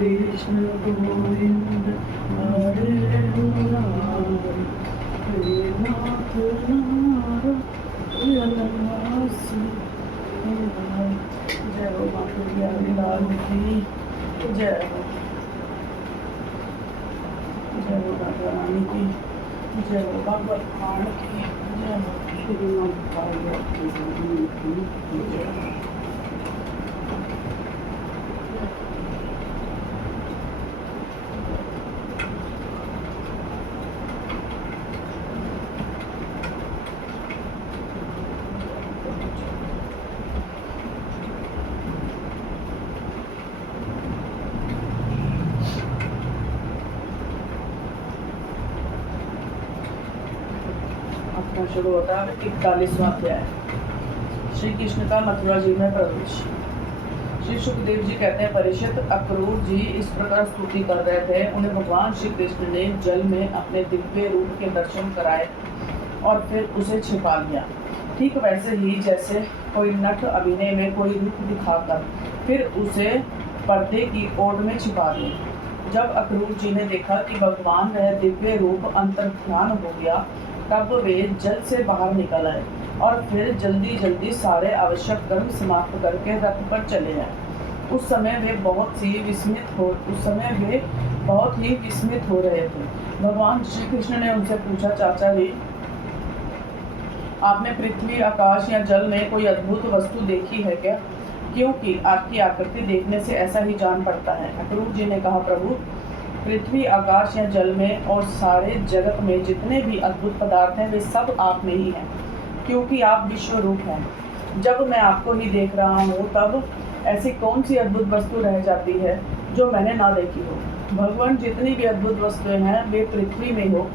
कृष्ण गोविंद हरे मुरारी, हे नाथ नारायणवासी। जय हो माता प्यारी लाल की जय हो, जय हो राधा रानी की जय हो, भगवत प्राण की जय हो, श्रीमद् भागवत की जय हो। अपना शुरू होता है 41वां अध्याय। श्री कृष्ण का मथुरा जी में प्रवेश। श्री सुखदेव जी कहते हैं, परीक्षित, अक्रूर जी इस प्रकार स्तुति कर रहे थे। उन्हें भगवान श्री कृष्ण ने जल में अपने दिव्य रूप के दर्शन कराए और फिर उसे छिपा लिया, ठीक वैसे ही जैसे कोई नट अभिनय में कोई रूप दिखाकर फिर उसे पर्दे की ओट में छिपा दे। जब अक्रूर जी ने देखा कि भगवान वह दिव्य रूप अंतर्ध्यान हो गया, तब वे जल से बाहर निकल आए और फिर जल्दी जल्दी सारे आवश्यक कर्म समाप्त करके रथ पर चले आए। उस समय वे बहुत ही विस्मित हो रहे थे। भगवान श्री कृष्ण ने उनसे पूछा, चाचा जी, आपने पृथ्वी, आकाश या जल में कोई अद्भुत वस्तु देखी है क्या? क्योंकि आपकी आकृति देखने से ऐसा ही जान पड़ता है। अक्रूर जी ने कहा, प्रभु, पृथ्वी, आकाश या जल में और सारे जगत में जितने भी अद्भुत पदार्थ हैं वे सब आप में ही हैं, क्योंकि आप विश्व रूप हैं। जब मैं आपको ही देख रहा हूँ तब ऐसी कौन सी अद्भुत वस्तु रह जाती है जो मैंने ना देखी हो। भगवान, जितनी भी अद्भुत वस्तुएं हैं वे पृथ्वी में हो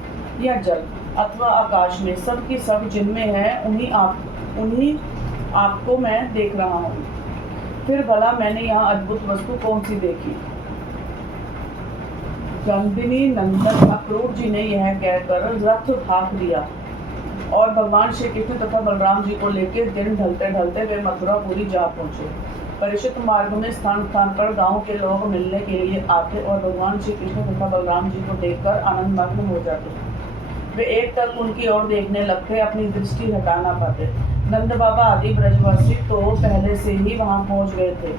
या जल अथवा आकाश में, सब की सब जिनमें है उन्हीं आपको मैं देख रहा हूँ। फिर भला मैंने यहाँ अद्भुत वस्तु कौन सी देखी? नंदिनी नंदन अक्रूर जी ने यह कहकर रथ हाँक दिया और भगवान श्री कृष्ण तथा बलराम जी को लेकर दिन ढलते ढलते वे मथुरापुरी जा पहुंचे। परिचित मार्ग में स्थान स्थान पर गांव के लोग मिलने के लिए आते और भगवान श्री कृष्ण तथा बलराम जी को देखकर आनंदमग्न हो जाते। वे एक टक उनकी ओर देखने लगते, अपनी दृष्टि हटा ना पाते। नंद बाबा आदि ब्रजवासी तो पहले से ही वहां पहुंच गए थे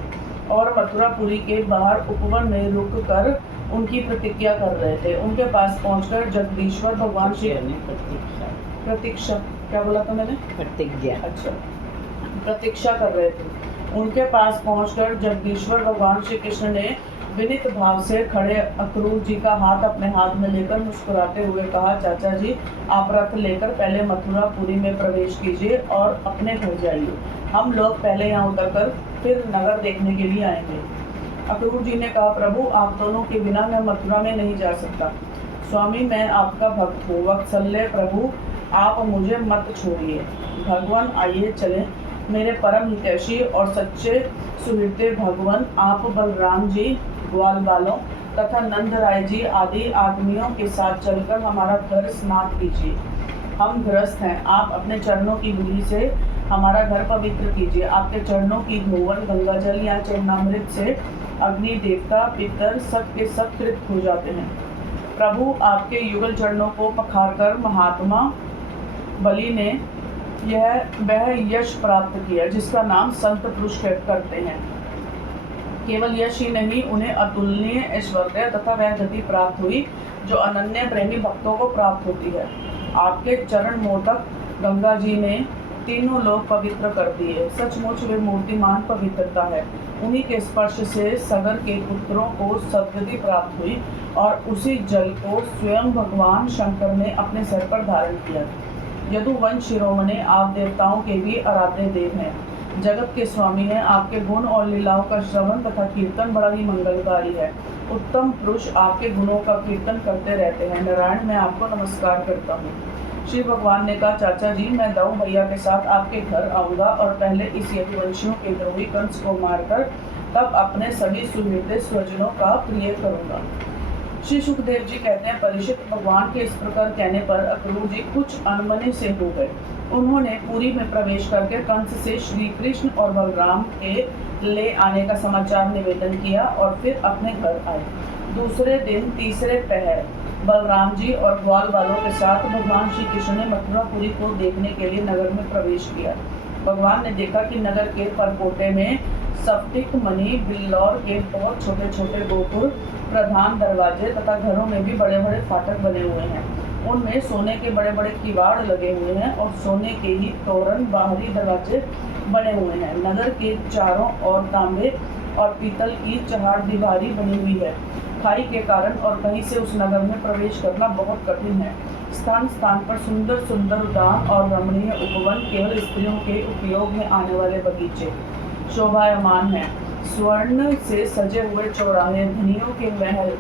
और मथुरापुरी के बाहर उपवन में रुक कर उनकी प्रतीक्षा कर रहे थे। उनके पास पहुंचकर जगदीश्वर भगवान श्री प्रतीक्षा क्या बोला था मैंने? प्रतिज्ञा। अच्छा, प्रतीक्षा कर रहे थे। उनके पास पहुंचकर जगदीश्वर भगवान श्री कृष्ण ने विनीत भाव से खड़े अक्रूर जी का हाथ अपने हाथ में लेकर मुस्कुराते हुए कहा, चाचा जी, आप रथ लेकर पहले मथुरापुरी में प्रवेश कीजिए और अपने घर जाइए। हम लोग पहले यहाँ उतरकर फिर नगर देखने के लिए आएंगे। अक्रूर जी ने कहा, प्रभु, आप दोनों के बिना मैं मथुरा में नहीं जा सकता। स्वामी, मैं आपका भक्त हूँ। वत्सल्य प्रभु, आप मुझे मत छोड़िए। भगवान, आइए चलें। मेरे परम हितैषी और सच्चे सुहृदय भगवान, आप बलराम जी, ग्वाल बालों तथा नंद राय जी आदि आदमियों के साथ चलकर हमारा घर स्नान कीजिए। हम गृहस्थ हैं, आप अपने चरणों की धूलि से हमारा घर पवित्र कीजिए। आपके चरणों की धोवन गंगा जल या चरणामृत से अग्नि, देवता, पितर सब के सब तृप्त हो जाते हैं। प्रभु, आपके युगल चरणों को पखारकर महात्मा बलि ने वह यश प्राप्त किया जिसका नाम संत पुरुष करते हैं। केवल यश ही नहीं, उन्हें अतुलनीय ऐश्वर्य तथा वह गति प्राप्त हुई जो अनन्य प्रेमी भक्तों को प्राप्त होती है। आपके चरण मोदक गंगा जी ने तीनों लोग पवित्र कर दिए। सचमुच वे मूर्तिमान पवित्रता है। उन्हीं के स्पर्श से सगर के पुत्रों को सद्गति प्राप्त हुई और उसी जल को स्वयं भगवान शंकर ने अपने सिर पर धारण किया। यदुवंश शिरोमणि, आप देवताओं के भी आराध्य देव हैं, जगत के स्वामी हैं। आपके गुण और लीलाओं का श्रवण तथा कीर्तन बड़ा ही मंगलकारी है। उत्तम पुरुष आपके गुणों का कीर्तन करते रहते हैं। नारायण, मैं आपको नमस्कार करता हूँ। श्री भगवान ने कहा, चाचा जी, मैं दाऊ भैया के साथ आपके घर आऊँगा और पहले इस यदुवंशियों के द्रोही कंस को मारकर तब अपने सभी सुहृदय स्वजनों का प्रिय करूँगा। श्री सुखदेव जी कहते हैं, परीक्षित, भगवान के इस प्रकार कहने पर अक्रूर जी कुछ अनमने से हो गए। उन्होंने पुरी में प्रवेश करके कंस से श्री कृष्ण और बलराम के ले आने का समाचार निवेदन किया और फिर अपने घर आए। दूसरे दिन तीसरे पहर बलराम जी और ग्वाल वालों के साथ भगवान श्री कृष्ण ने मथुरापुरी को देखने के लिए नगर में प्रवेश किया। भगवान ने देखा कि नगर के परकोटे में स्फटिक मणि बिल्लौर के बहुत छोटे छोटे गोपुर, प्रधान दरवाजे तथा घरों में भी बड़े बड़े फाटक बने हुए हैं। उनमें सोने के बड़े बड़े किवाड़ लगे हुए हैं और सोने के ही तोरण बाहरी दरवाजे बने हुए हैं। नगर के चारों ओर तांबे और पीतल की चहारदीवारी बनी हुई है। खाई के कारण और कहीं से उस नगर में प्रवेश करना बहुत कठिन है। स्थान स्थान पर सुंदर सुंदर उद्यान और रमणीय उपवन, केवल स्त्रियों के उपयोग में आने वाले बगीचे शोभायमान हैं। स्वर्ण से सजे हुए चौराहे, धनियों के महल,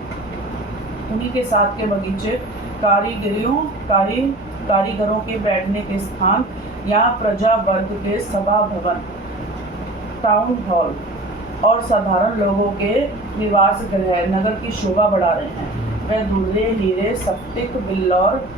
उन्हीं के साथ के बगीचे, कारीगरों के बैठने के स्थान या प्रजा वर्ग के सभा भवन, टाउन हॉल और साधारण लोगों के निवास गृह नगर की शोभा बढ़ा रहे हैं। वह दूल्हे, हीरे, स्फटिक, बिल्लौर,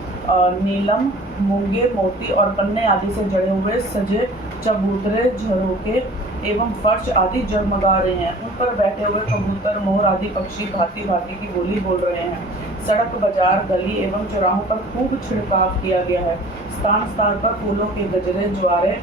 नीलम, मूंगे, मोती और पन्ने आदि से जड़े हुए सजे चबूतरे, झरोके एवं फर्श आदि जगमगा रहे हैं। उन पर बैठे हुए कबूतर, मोर आदि पक्षी भांति भांति की बोली बोल रहे हैं। सड़क, बाजार, गली एवं चौराहों पर खूब छिड़काव किया गया है। स्थान स्थान पर फूलों के गजरे, ज्वारे,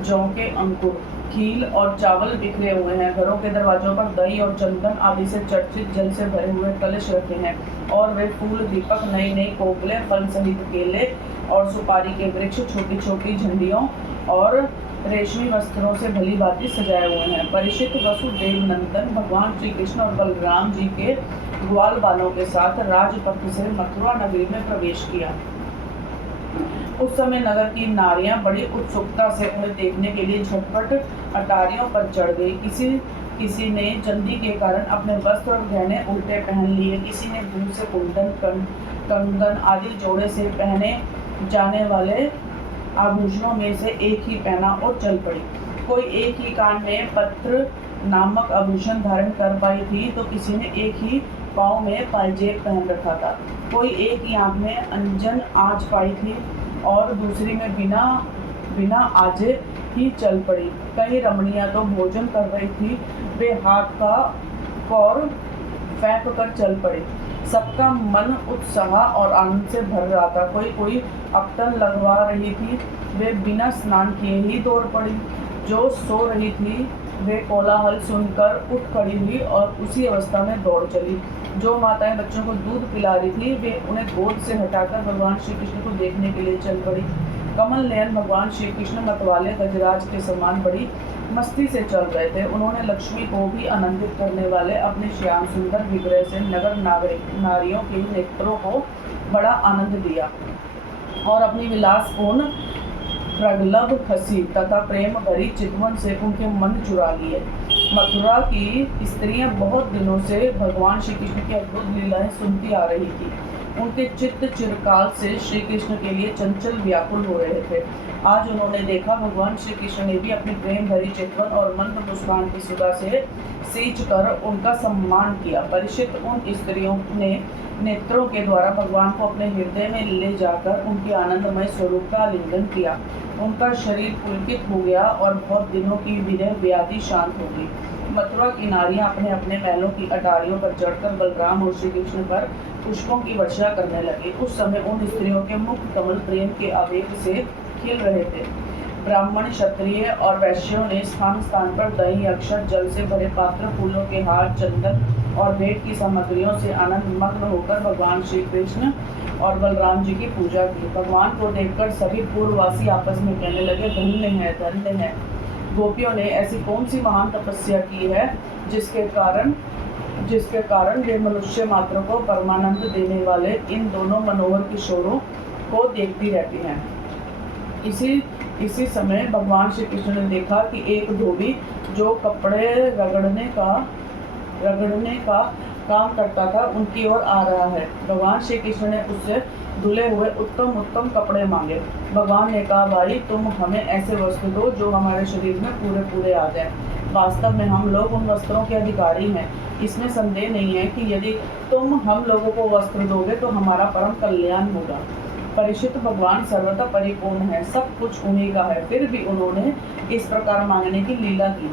जौ के अंकुर, खील और चावल बिखरे हुए हैं। घरों के दरवाजों पर दही और चंदन आदि से चर्चित जल से भरे हुए कलश रखे हैं और वे फूल, दीपक, नई नई कोपले, फल सहित केले और सुपारी के वृक्ष, छोटी छोटी झंडियों और रेशमी वस्त्रों से भली भांति सजाए हुए हैं। परीक्षित, वसुदेव नंदन भगवान श्री कृष्ण और बलराम जी के ग्वाल बालों के साथ राजपथ से मथुरा नगरी में प्रवेश किया। उस समय नगर की नारियां बड़ी उत्सुकता से उन्हें देखने के लिए झटपट अटारियों पर चढ़ गई। किसी ने चंदी के कारण अपने वस्त्र और गहने उल्टे पहन लिए, किसी ने धूल से कुंडन, कंगन आदि जोड़े से पहने जाने वाले आभूषणों में से एक ही पहना और चल पड़ी। कोई एक ही कान में पत्र नामक आभूषण धारण कर पाई थी तो किसी ने एक ही पाँव में पायजेब पहन रखा था। कोई एक ही आंख में अंजन आज पाई थी और दूसरी में बिना आजे ही चल पड़ी। कई रमणियां तो भोजन कर रही थी, वे हाथ का कौर फेंक कर चल पड़ी। सबका मन उत्साह और आनंद से भर रहा था। कोई अपटन लगवा रही थी, वे बिना स्नान किए ही दौड़ पड़ी। जो सो रही थी वे कोलाहल सुनकर उठ खड़ी हुई और उसी अवस्था में दौड़ चली। जो माताएं बच्चों को दूध पिला रही थी वे उन्हें गोद से हटाकर भगवान श्री कृष्ण को देखने के लिए चल पड़ी। कमल नयन भगवान श्री कृष्ण मतवाले गजराज के समान बड़ी मस्ती से चल रहे थे। उन्होंने लक्ष्मी को भी आनंदित करने वाले अपने श्याम सुंदर विग्रह से नगर नारियों के नेत्रों को बड़ा आनंद दिया और अपनी विलासपूर्ण प्रगल्भ हंसी तथा प्रेम भरी चितवन से उनके मन चुरा लिए। मथुरा की स्त्रियां बहुत दिनों से भगवान श्री कृष्ण की अद्भुत लीलाएं सुनती आ रही थी। उनके चित्त चिरकाल से श्री कृष्ण के लिए चंचल व्याकुल हो रहे थे। आज उन्होंने देखा भगवान श्री कृष्ण ने भी अपनी प्रेम भरी चितवन और मंद मुस्कान की सुधा से सींच कर उनका सम्मान किया। परीक्षित, उन स्त्रियों ने नेत्रों के द्वारा भगवान को अपने हृदय में ले जाकर उनके आनंदमय स्वरूप का आलिंगन किया। उनका शरीर पुलकित हो गया और बहुत दिनों की विरह व्याधि शांत हो गई। मथुरा की नारियां अपने अपने महलों की अटारियों पर चढ़कर बलराम और श्री कृष्ण पर पुष्पों की वर्षा करने लगे। उस समय उन स्त्रियों के मुख कमल प्रेम के आवेग से खिल रहे थे। ब्राह्मण, क्षत्रिय और वैश्यों ने स्थान स्थान पर दही, अक्षत, जल से भरे पात्र, फूलों के हार, चंदन और भेंट की सामग्रियों से आनंद मग्न होकर भगवान श्री कृष्ण और बलराम जी की पूजा की। भगवान को देखकर सभी पूर्ववासी आपस में कहने लगे, धन्य है, धन्य है। गोपियों ने ऐसी कौन सी महान तपस्या की है जिसके कारण वे मनुष्य मात्र को परमानंद देने वाले इन दोनों मनोहर किशोरों को देखती रहती हैं। इसी समय भगवान श्री कृष्ण ने देखा कि एक धोबी जो कपड़े रगड़ने का काम करता था उनकी ओर आ रहा है। भगवान श्री कृष्ण ने उससे धुले हुए उत्तम कपड़े मांगे। भगवान ने कहा, भाई तुम हमें ऐसे वस्त्र दो जो हमारे शरीर में पूरे आ जाए। वास्तव में हम लोग उन वस्त्रों के अधिकारी हैं। इसमें संदेह नहीं है कि यदि तुम हम लोगों को वस्त्र दोगे तो हमारा परम कल्याण होगा। परिशुद्ध भगवान सर्वथा परिपूर्ण है, सब कुछ उन्हीं का है। फिर भी उन्होंने इस प्रकार मांगने की लीला की,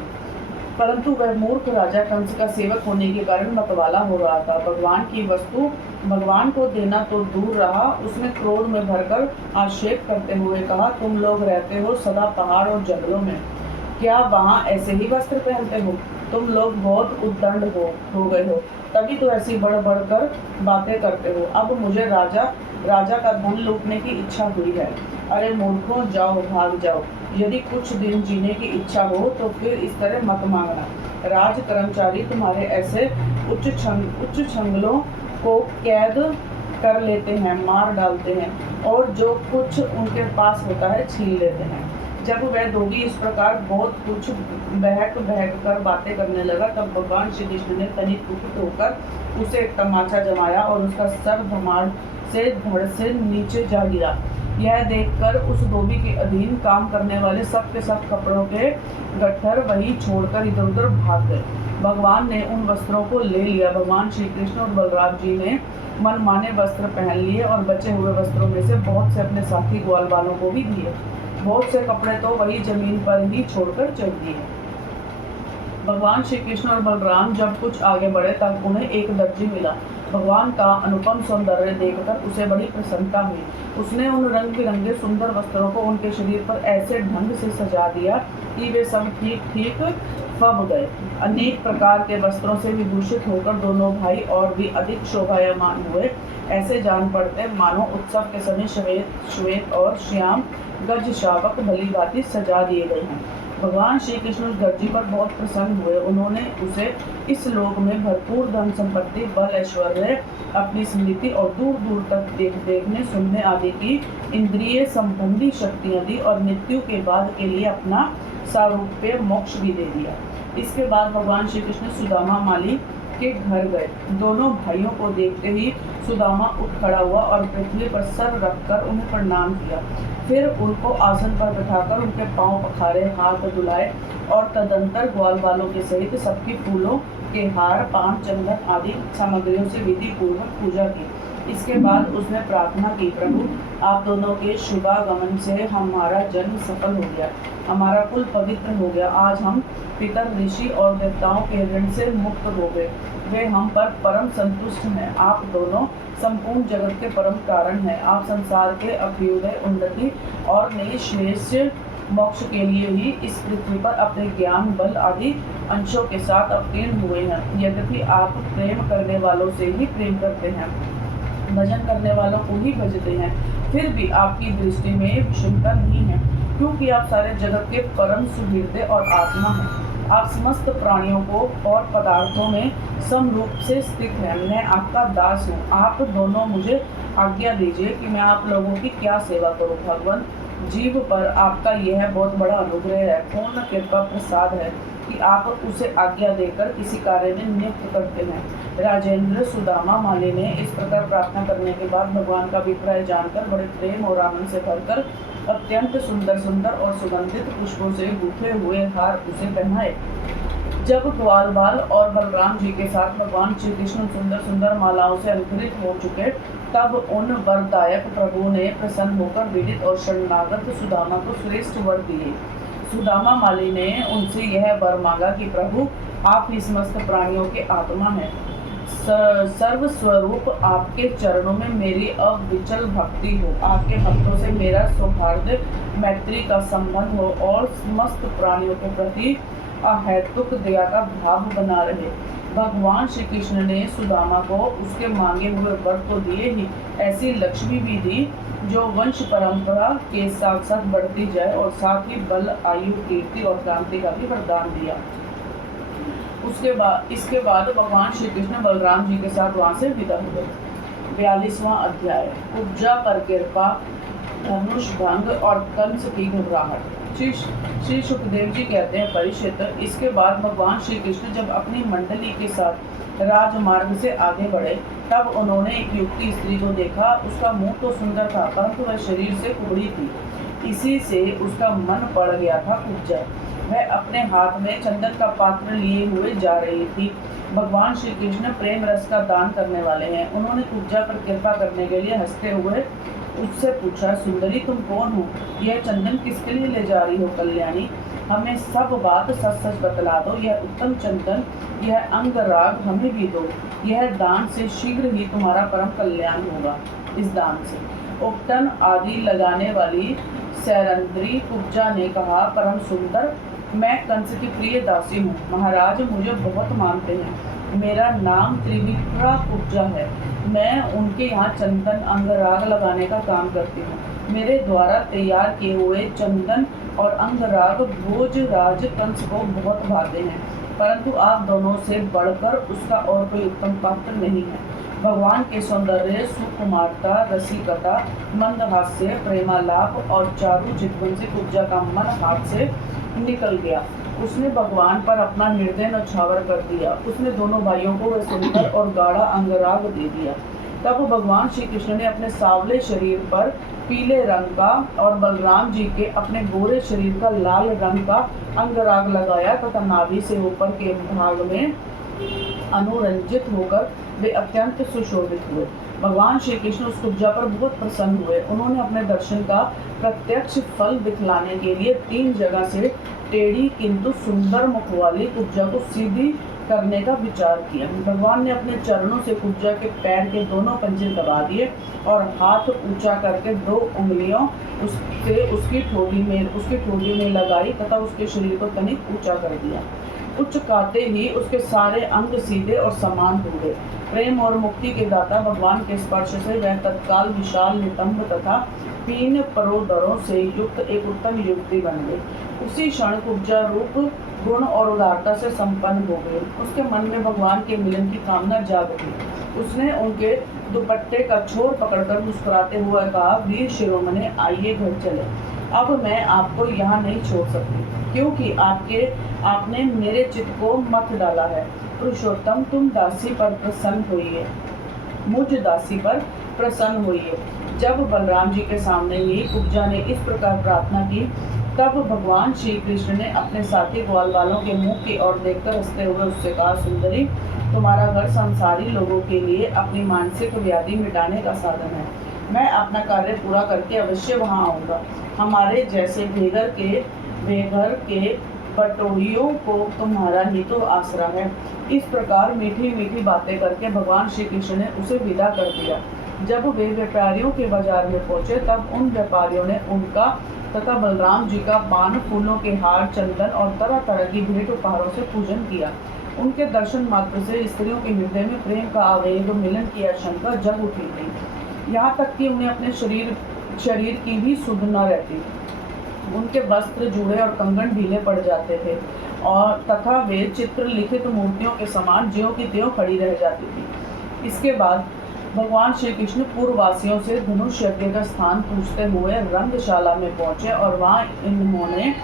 परंतु वह मूर्ख राजा कंस का सेवक होने के कारण मतवाला हो रहा था। भगवान की वस्तु भगवान को देना तो दूर रहा, उसने क्रोध में भरकर आक्षेप करते हुए कहा, तुम लोग रहते हो सदा पहाड़ और जंगलों में, क्या वहाँ ऐसे ही वस्त्र पहनते हो? तुम लोग बहुत उद्दंड हो गए हो, तभी तो ऐसी बढ़ बढ़ कर बातें करते हो। अब मुझे राजा का धन लूटने की इच्छा हुई है। अरे मूर्खों, जाओ, भाग जाओ। यदि कुछ दिन जीने की इच्छा हो तो फिर इस तरह मत मांगना। राज कर्मचारी तुम्हारे ऐसे उच्च छंगलों को कैद कर लेते हैं, मार डालते हैं और जो कुछ उनके पास होता है छीन लेते हैं। जब वह दोगी इस प्रकार बहुत कुछ बहक कर बातें करने लगा, तब भगवान श्री कृष्ण ने तनिक कुपित होकर उसे एक तमाचा जमाया और उसका सर धमाड़ से धड़ से नीचे जा गिरा। यह देखकर उस धोबी के अधीन काम करने वाले सब के सब कपड़ों के गट्ठर वही छोड़कर इधर उधर भाग गए। भगवान ने उन वस्त्रों को ले लिया। भगवान श्री कृष्ण और बलराम जी ने मनमाने वस्त्र पहन लिए और बचे हुए वस्त्रों में से बहुत से अपने साथी ग्वाल वालों को भी दिए। बहुत से कपड़े तो वही जमीन पर ही छोड़कर चल दिए। भगवान श्री कृष्ण और बलराम जब कुछ आगे बढ़े तब उन्हें एक दर्जी मिला। भगवान का अनुपम सौंदर्य देखकर उसे बड़ी प्रसन्नता हुई। उसने उन रंग बिरंगे सुंदर वस्त्रों को उनके शरीर पर ऐसे ढंग से सजा दिया कि वे सब ठीक ठीक फब गए। अनेक प्रकार के वस्त्रों से विभूषित होकर दोनों भाई और भी अधिक शोभायमान हुए। ऐसे जान पड़ते मानो उत्सव के समय श्वेत और श्याम गज शावक भली भांति सजा दिए गए हैं। भगवान श्री कृष्ण उस दर्जी पर बहुत प्रसन्न हुए। उन्होंने उसे इस लोक में भरपूर धन संपत्ति, बल, ऐश्वर्य, अपनी स्मृति और दूर दूर तक देखने सुनने आदि की इंद्रिय संबंधी शक्तियां दी और मृत्यु के बाद के लिए अपना सारूप्य मोक्ष भी दे दिया। इसके बाद भगवान श्री कृष्ण सुदामा माली के घर गए। दोनों भाइयों को देखते ही सुदामा उठ खड़ा हुआ और पृथ्वी पर सर रखकर उन्हें प्रणाम किया। फिर उनको आसन पर बैठाकर उनके पांव पखारे, हाथ धुलाए और तदंतर ग्वाल वालों के सहित सबकी फूलों के हार, पान, चंदन आदि सामग्रियों से विधि पूर्वक पूजा की। इसके बाद उसने प्रार्थना की, प्रभु आप दोनों के शुभागमन से हमारा जन्म सफल हो गया, हमारा कुल पवित्र हो गया। आज हम पितर, ऋषि और देवताओं के ऋण से मुक्त हो गए। वे हम पर परम संतुष्ट हैं। आप दोनों संपूर्ण जगत के परम कारण हैं। आप संसार के अभ्युदय, उन्नति और नए श्रेष्ठ मोक्ष के लिए ही इस पृथ्वी पर अपने ज्ञान, बल आदि अंशों के साथ अवतीर्ण हुए हैं। यद्यपि आप प्रेम करने वालों से ही प्रेम करते हैं, भजन करने वालों को ही भजते हैं, फिर भी आपकी दृष्टि में विषमता नहीं है, क्योंकि आप सारे जगत के परम सुहृदय और आत्मा हैं। आप समस्त प्राणियों को और पदार्थों में समरूप से स्थित हैं। मैं आपका दास हूँ। आप दोनों मुझे आज्ञा दीजिए कि मैं आप लोगों की क्या सेवा करूँ। भगवान जीव पर आपका यह बहुत बड़ा अनुग्रह है, पूर्ण कृपा प्रसाद है कि आप उसे आज्ञा देकर किसी कार्य में नियुक्त करते हैं। राजेंद्र, सुदामा माली ने इस प्रकार प्रार्थना करने के बाद भगवान का अभिप्राय जानकर बड़े प्रेम और आनंद से भरकर अत्यंत सुंदर सुंदर और सुगंधित पुष्पों से गुथे हुए हार उसे पहनाए। जब ग्वाल बाल और बलराम जी के साथ भगवान श्री कृष्ण सुंदर सुंदर मालाओं से अलंकृत हो चुके, तब उन वरदायक प्रभु ने प्रसन्न होकर विदित और शरणागत सुदामा को श्रेष्ठ वर दिए। सुदामा माली ने उनसे यह वर मांगा कि प्रभु आप ही समस्त प्राणियों के आत्मा हैं। सर्व स्वरूप आपके चरणों में मेरी अविचल भक्ति हो। आपके भक्तों से मेरा सौहार्द, मैत्री का संबंध हो और समस्त प्राणियों के प्रति अहेतुक दया का भाव बना रहे। भगवान श्री कृष्ण ने सुदामा को उसके मांगे हुए वर तो दिए ही, ऐसी लक्ष्मी भी दी जो वंश परंपरा के साथ साथ बढ़ती जाए और साथ ही बल, आयु, कीर्ति और क्रांति का भी वरदान दिया। इसके बाद भगवान श्री कृष्ण बलराम जी के साथ वहां से विदा हो गए। 42वां अध्याय, उपजा पर कृपा, धनुष भंग और कंस की घबराहट। श्री सुखदेव जी कहते हैं, परीक्षित, इसके बाद भगवान श्री कृष्ण जब अपनी मंडली के साथ राजमार्ग से आगे बढ़े, तब उन्होंने एक युवती स्त्री को देखा। उसका मुंह तो सुंदर था, परंतु वह शरीर से कुबड़ी थी। इसी से उसका मन पड़ गया था उपजा। वह अपने हाथ में चंदन का पात्र लिए हुए जा रही थी। भगवान श्री कृष्ण प्रेम रस का दान करने वाले हैं। उन्होंने कुब्जा पर कृपा करने के लिए हंसते हुए उससे पूछा, सुंदरी तुम कौन हो? यह चंदन किसके लिए ले जा रही हो कल्याणी? हमें सब बात सच सच बतला दो। यह उत्तम चंदन, यह अंगराग हमें भी दो। यह दान से शीघ्र ही तुम्हारा परम कल्याण होगा। इस दान से उपटन आदि लगाने वाली सैरंद्री कुब्जा ने कहा, परम सुंदर, मैं कंस की प्रिय दासी हूँ। महाराज मुझे बहुत मानते हैं। मेरा नाम त्रिविक्रा कुब्जा है। मैं उनके यहाँ चंदन अंगराग लगाने का काम करती हूँ। मेरे द्वारा तैयार किए हुए चंदन और अंगराग भोजराज कंस को बहुत भाते हैं, परंतु आप दोनों से बढ़कर उसका और कोई उत्तम पात्र नहीं है। भगवान के सौंदर्य, सुकुमारता, रसिकता, मंदहास्य, प्रेमालाप और चारु चितवन से कुब्जा का मन हाथ से निकल गया। उसने भगवान पर अपना हृदय नछावर कर दिया। उसने दोनों भाइयों को वह सुंदर और गाढ़ा अंगराग दे दिया। तब भगवान श्री कृष्ण ने अपने सांवले शरीर पर पीले रंग का और बलराम जी के अपने गोरे शरीर का लाल रंग का अंगराग लगाया तथा नाभि से ऊपर के भाग में अनुरंजित होकर वे अत्यंत सुशोभित हुए। भगवान श्री कृष्ण उस कुब्जा पर बहुत प्रसन्न हुए। उन्होंने अपने दर्शन का प्रत्यक्ष फल दिखलाने के लिए 3 जगह से टेढ़ी किंतु सुंदर मुख वाली कुब्जा को सीधी करने का विचार किया। भगवान ने अपने चरणों से कुब्जा के पैर के दोनों पंजे दबा दिए और हाथ ऊंचा करके 2 उंगलियों उसकी ठोड़ी में लगाई तथा उसके शरीर को तनिक ऊंचा कर दिया। उचकाते ही उसके सारे अंग सीधे और समान हो गए। प्रेम और मुक्ति के दाता भगवान के स्पर्श से वह तत्काल विशाल नितंब तथा 3 परोदरों से युक्त एक उत्तम युवती बन गई। उसी क्षण कुब्जा रूप, गुण और उदारता से संपन्न हो गई। उसके मन में भगवान के मिलन की कामना जाग उठी। उसने उनके दुपट्टे का छोर पकड़कर मुस्कुराते हुए कहा, वीर शिरोमणि, आइए घर चले। अब मैं आपको यहाँ नहीं छोड़ सकती, क्योंकि आपने मेरे चित्त को मत डाला है। पुरुषोत्तम, तुम दासी पर प्रसन्न होइए, मुझ दासी पर प्रसन्न होइए। जब बलराम जी के सामने ही कुब्जा ने इस प्रकार प्रार्थना की, तब भगवान श्री कृष्ण ने अपने साथी ग्वाल वालों के मुंह की ओर देखकर हंसते हुए उससे कहा, सुंदरी, तुम्हारा घर संसारी लोगों के लिए अपनी मानसिक व्याधि मिटाने का साधन है। मैं अपना कार्य पूरा करके अवश्य वहाँ आऊँगा। हमारे जैसे बेघर के बटोहियों को तुम्हारा ही तो आसरा है। इस प्रकार मीठी मीठी बातें करके भगवान श्री कृष्ण ने उसे विदा कर दिया। जब वे व्यापारियों के बाजार में पहुंचे, तब उन व्यापारियों ने उनका तथा बलराम जी का पान, फूलों के हार, चंदन और तरह तरह की भेंट उपहारों से पूजन किया। उनके दर्शन मात्र से स्त्रियों के हृदय में प्रेम का आवेग, मिलन की आशंका जग उठी थी। यहाँ तक कि उन्हें अपने शरीर की भी सुध न रहती। उनके वस्त्र, जूड़े और कंगन ढीले पड़ जाते थे और तथा वे चित्र लिखित मूर्तियों के समान ज्यों की त्यों खड़ी रह जाती थी। इसके बाद भगवान श्री कृष्ण पूर्ववासियों से धनुष यज्ञ का स्थान पूछते हुए रंगशाला में पहुंचे और वहां इन्होंने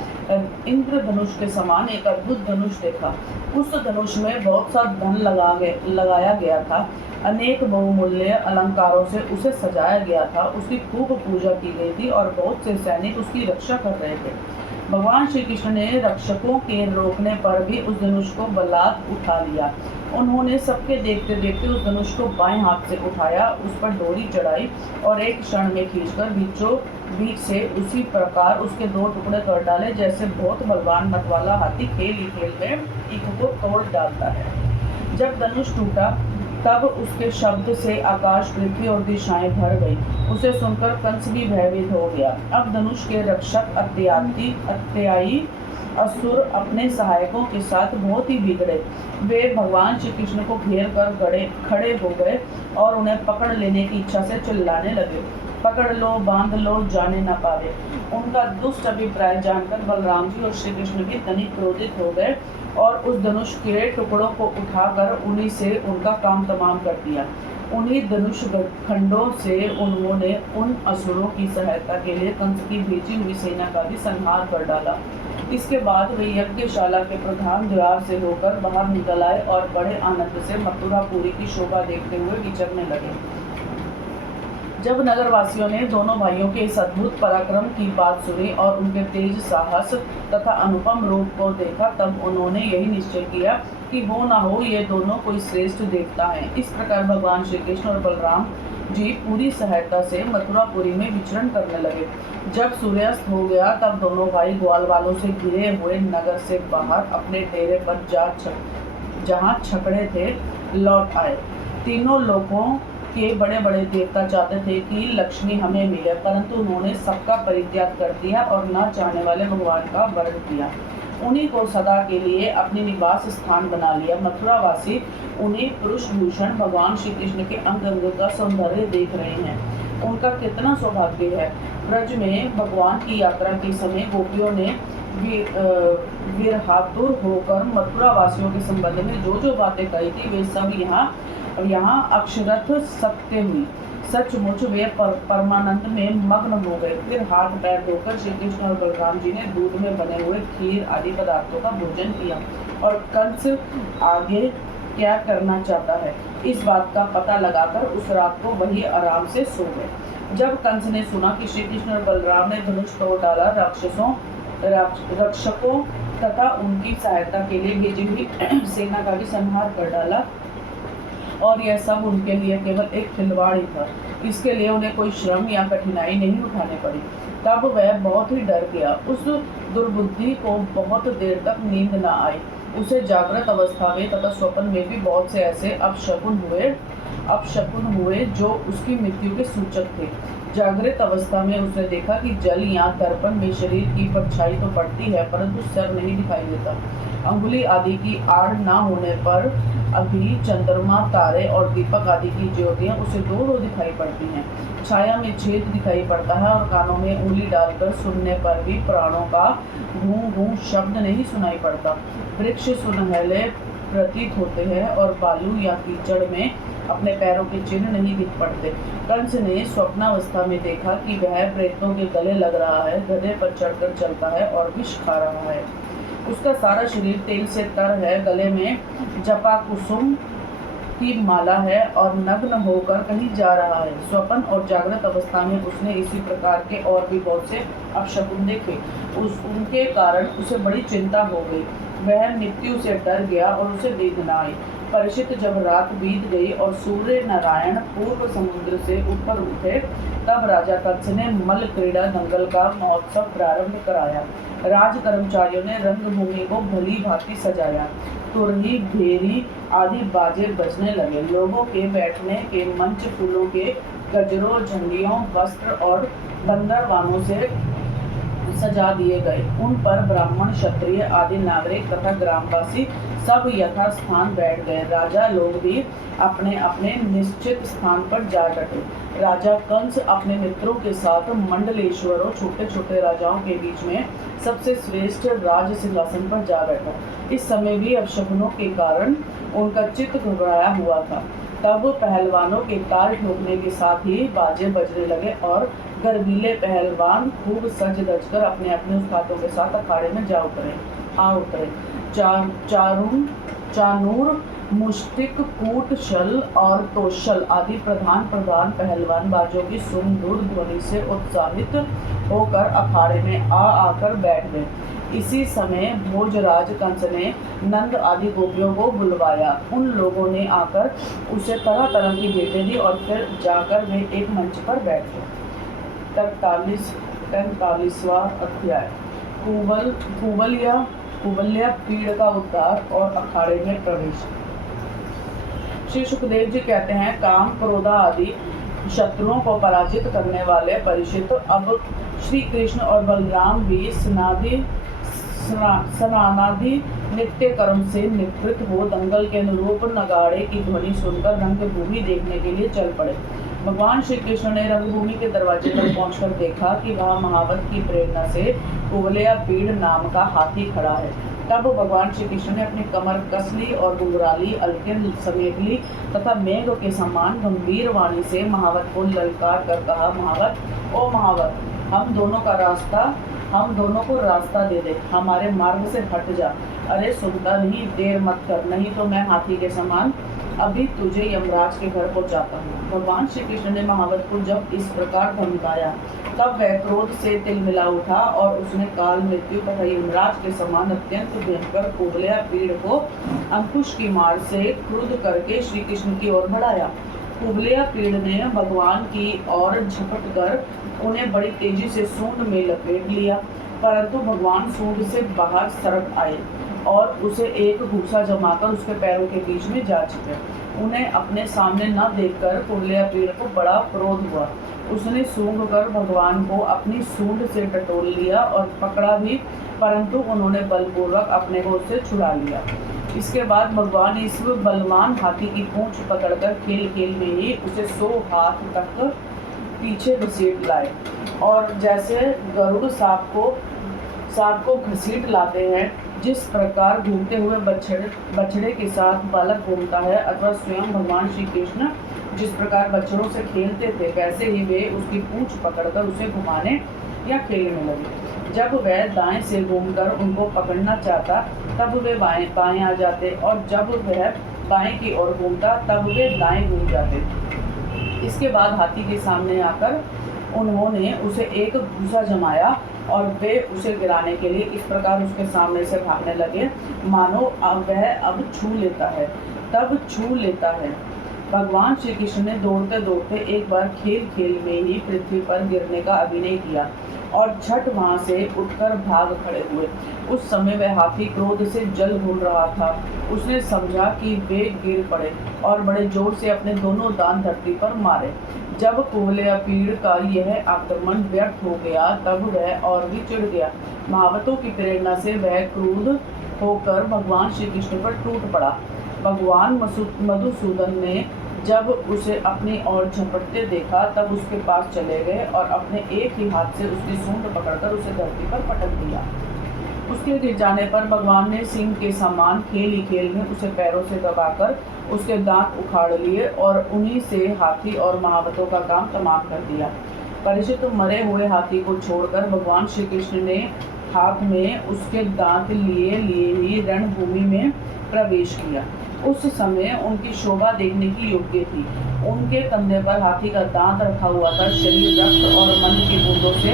इंद्रधनुष के समान एक अद्भुत धनुष देखा। उस धनुष में बहुत सा धन लगाया गया था। अनेक बहुमूल्य अलंकारों से उसे सजाया गया था। उसकी खूब पूजा की गई थी और बहुत से सैनिक उसकी रक्षा कर रहे थे। भगवान श्री कृष्ण ने रक्षकों के रोकने पर भी उस धनुष को बलात् उठा लिया। उन्होंने सबके देखते देखते उस धनुष को बाएं हाथ से उठाया, उस पर डोरी चढ़ाई और एक क्षण में खींचकर बीचों बीच से उसी प्रकार उसके 2 टुकड़े कर डाले, जैसे बहुत बलवान मतवाला हाथी खेल ही खेल में ईख को तोड़ डालता है। जब धनुष टूटा, तब उसके शब्द से आकाश, पृथ्वी और दिशाएं भर गई। उसे सुनकर कंस भी भयभीत हो गया। अब धनुष के रक्षक अत्यायी असुर अपने सहायकों के साथ बहुत ही बिगड़े। वे भगवान श्री कृष्ण को घेर कर खड़े हो गए और उन्हें पकड़ लेने की इच्छा से चिल्लाने लगे, पकड़ लो, बांध लो, जाने न पावे। उनका दुष्ट अभिप्राय जानकर बलराम जी और श्री कृष्ण भी तनिक क्रोधित हो गए और उस धनुष के टुकड़ों को उठाकर उन्हीं से उनका काम तमाम कर दिया। उन्हीं धनुष खंडों से उन्होंने उन असुरों की सहायता के लिए कंस की भेजी हुई सेना का भी संहार कर डाला। इसके बाद वे यज्ञशाला के प्रधान द्वार से होकर बाहर निकल आए और बड़े आनंद से मथुरापुरी की शोभा देखते हुए विचरने लगे। जब नगरवासियों ने दोनों भाइयों के इस अद्भुत पराक्रम की बात सुनी और उनके तेज साहस तथा अनुपम रूप को देखा, तब उन्होंने यही निश्चय किया कि हो ना हो ये दोनों कोई श्रेष्ठ देवता हैं। इस प्रकार भगवान श्री कृष्ण और बलराम जी पूरी सहायता से मथुरापुरी में विचरण करने लगे। जब सूर्यास्त हो गया तब दोनों भाई ग्वाल वालों से घिरे हुए नगर से बाहर अपने डेरे पर जहाँ छकड़े थे लौट आए। तीनों लोगों के बड़े बड़े देवता चाहते थे कि लक्ष्मी हमें मिले, परंतु उन्होंने सबका परित्याग कर दिया और न चाहने वाले भगवान का वर्ण किया। उन्हीं को सदा के लिए अपने निवास स्थान बना लिया। मथुरावासी उन्हें पुरुष भूषण भगवान श्री कृष्ण के अंग अंग का सौंदर्य देख रहे हैं। उनका कितना सौभाग्य है। ब्रज में भगवान की यात्रा के समय गोपियों ने विरहातुर होकर मथुरा वासियों के संबंध में जो जो बातें कही थी वे सब यहाँ अक्षरथ सत्य हुई। सचमुच वे परमानंद में मग्न हो गए। फिर हाथ पैर धोकर श्री कृष्ण और बलराम जी ने दूध में बने हुए खीर आदि पदार्थों का भोजन किया और कंस आगे क्या करना चाहता है इस बात का पता लगाकर उस रात को वही आराम से सो गए। जब कंस ने सुना कि श्री कृष्ण और बलराम ने धनुष तोड़ डाला, रक्षकों तथा उनकी सहायता के लिए भेजी हुई सेना का भी संहार कर डाला और यह सब उनके लिए केवल एक खिलवाड़ ही था, इसके लिए उन्हें कोई श्रम या कठिनाई नहीं उठानी पड़ी, तब वह बहुत ही डर गया। उस दुर्बुद्धि को बहुत देर तक नींद न आई। उसे जागृत अवस्था में तथा स्वप्न में भी बहुत से ऐसे अपशकुन हुए जो उसकी मृत्यु के सूचक थे। जागृत अवस्था में उसने देखा कि जल या दर्पण में शरीर की परछाई तो पड़ती है परंतु सर नहीं दिखाई देता। अंगुली आदि की आड़ न होने पर अभी चंद्रमा, तारे और दीपक आदि की ज्योतियां उसे दो दो दिखाई पड़ती हैं। छाया में छेद दिखाई पड़ता है और कानों में उंगली डालकर सुनने पर भी प्राणों का घूं घूं शब्द नहीं सुनाई पड़ता। वृक्ष सुनहले प्रतीत होते हैं और बालू या कीचड़ में अपने पैरों के चिन्ह नहीं दिख पड़ते। कंस ने स्वप्नावस्था में देखा कि वह प्रेतों के गले लग रहा है, गधे पर चढ़कर चलता है और विष खा रहा है। उसका सारा शरीर तेल से तर है, गले में जपा कुसुम की माला है और नग्न होकर कहीं जा रहा है। स्वप्न और जागृत अवस्था में उसने इसी प्रकार के और भी बहुत से अपशकुन देखे। उनके कारण उसे बड़ी चिंता हो गई। वह मृत्यु से डर गया और उसे नींद न आई। परीक्षित जब रात बीत गई और सूर्य नारायण पूर्व समुद्र से ऊपर उठे, तब राजा कंस ने मल्ल क्रीड़ा दंगल का महोत्सव प्रारंभ कराया। राज कर्मचारियों ने रंगभूमि को भली भांति सजाया। तुरही, भेरी आदि बाजे बजने लगे। लोगों के बैठने के मंच फूलों के गजरों, झंडियों, वस्त्र और बंदरवानों से सजा दिए गए। उन पर ब्राह्मण, क्षत्रिय आदि नागरिक तथा ग्रामवासी सब यथास्थान बैठ गए। राजा लोग भी अपने अपने निश्चित स्थान पर जा डटे। राजा कंस अपने मित्रों के साथ मंडलेश्वरों, छोटे छोटे राजाओं के बीच में सबसे श्रेष्ठ राज सिंहासन पर जा बैठा। इस समय भी अपशकुनों के कारण उनका चित्त घबराया हुआ था। तब पहलवानों के ताल ठोकने के साथ ही बाजे बजने लगे और गर्वीले पहलवान खूब सज धज कर अपने अपने उस्तादों के साथ अखाड़े में आ उतरे। चानूर, मुष्टिक, कूट, शल और तोशल आदि प्रधान पहलवान बाजों की सुमधुर ध्वनि से उत्साहित होकर अखाड़े में आकर बैठ गए। इसी समय भोजराज कंस ने नंद आदि गोपियों को बुलवाया। उन लोगों ने आकर उसे तरह तरह की भेंटें दी और फिर जाकर वे एक मंच पर बैठ गए। 43वां अध्याय। कुवल्या पीड़ का उद्धार और अखाड़े में प्रवेश। श्री सुखदेव जी कहते हैं, काम, क्रोध आदि शत्रुओं को पराजित करने वाले परीक्षित, अब श्री कृष्ण और बलराम भी स्नानादि नित्य कर्म से निवृत्त हो दंगल के अनुरूप नगाड़े की ध्वनि सुनकर रंगभूमि देखने के लिए चल पड़े। भगवान श्री कृष्ण ने रंगभूमि के दरवाजे पर पहुंचकर देखा कि वहां महावत की प्रेरणा से कुवल्या पीड़ नाम का हाथी खड़ा है। तब भगवान श्री कृष्ण ने अपनी कमर कस ली और घुंघराली अलके समेट ली तथा मेघ के समान गंभीर वाणी से महावत को ललकार कर कहा, महावत, ओ महावत, हम दोनों को रास्ता दे दे, हमारे मार्ग से हट जा। अरे सुनता नहीं, देर मत कर, नहीं तो मैं हाथी के समान अभी तुझे यमराज के घर पहुंचाता हूँ। भगवान श्री कृष्ण ने महावत को जब इस प्रकार धमकाया तब वह क्रोध से तिलमिला उठा और उसने काल मृत्यु तथा यमराज के समान अत्यंत भयंकर कुबलया पीड़ को अंकुश की मार से क्रुद्ध करके श्री कृष्ण की ओर बढ़ाया। कुबलया पीड़ ने भगवान की ओर झपट कर उन्हें बड़ी तेजी से सूंड में लपेट लिया, परंतु भगवान सूंड से बाहर सरक आए और उसे एक घूसा जमाकर उसके पैरों के बीच में जा छिपे। उन्हें अपने सामने न देखकर कुबलया पीड़ को बड़ा क्रोध हुआ। उसने सूंघ कर भगवान को अपनी सूंड से टटोल लिया और पकड़ा भी, परंतु उन्होंने बलपूर्वक अपने को उससे छुड़ा लिया। इसके बाद भगवान इस बलवान हाथी की पूंछ पकड़कर खेल खेल में ही उसे 100 हाथ तक पीछे घसीट लाए, और जैसे गरुड़ सांप को घसीट लाते हैं, जिस प्रकार घूमते हुए बछड़े के साथ बालक घूमता है, अथवा स्वयं भगवान श्री कृष्ण जिस प्रकार बछड़ों से खेलते थे, वैसे ही वे उसकी पूंछ पकड़कर उसे घुमाने या खेलने लगे। जब वह दाएं से घूमकर उनको पकड़ना चाहता तब वे बाएं आ जाते, और जब वह बाएं की ओर घूमता तब वे दाएं घूम जाते। इसके बाद हाथी के सामने आकर उन्होंने उसे एक घूसा जमाया और वे उसे गिराने के लिए इस प्रकार उसके सामने से भागने लगे, मानो वह अब छू लेता है। भगवान श्री कृष्ण ने दौड़ते दौड़ते एक बार खेल खेल में ही पृथ्वी पर गिरने का अभिनय किया और झट वहां से उठकर भाग खड़े हुए। उस समय वह हाथी क्रोध से जल घूल रहा था। उसने समझा कि वे गिर पड़े और बड़े जोर से अपने दोनों दांत धरती पर मारे। जब कुबलया पीड़ का यह आक्रमण व्यर्थ हो गया तब वह और भी चिढ़ गया। महावतों की प्रेरणा से वह क्रोध होकर भगवान श्री कृष्ण पर टूट पड़ा। भगवान मधुसूदन ने जब उसे अपनी ओर झपटते देखा तब उसके पास चले गए और अपने एक ही हाथ से उसकी सूंड पकड़कर उसे धरती पर पटक दिया। उसके गिर जाने पर भगवान ने सिंह के समान खेल ही खेल में उसे पैरों से दबाकर उसके दांत उखाड़ लिए और उन्हीं से हाथी और महावतों का काम तमाम कर दिया। परीक्षित मरे हुए हाथी को छोड़कर भगवान श्री कृष्ण ने हाथ में उसके दांत लिए ही रणभूमि में प्रवेश किया। उस समय उनकी शोभा देखने की योग्य थी। उनके कंधे पर हाथी का दांत रखा हुआ था। शरीर रक्त और मन की बूंदों से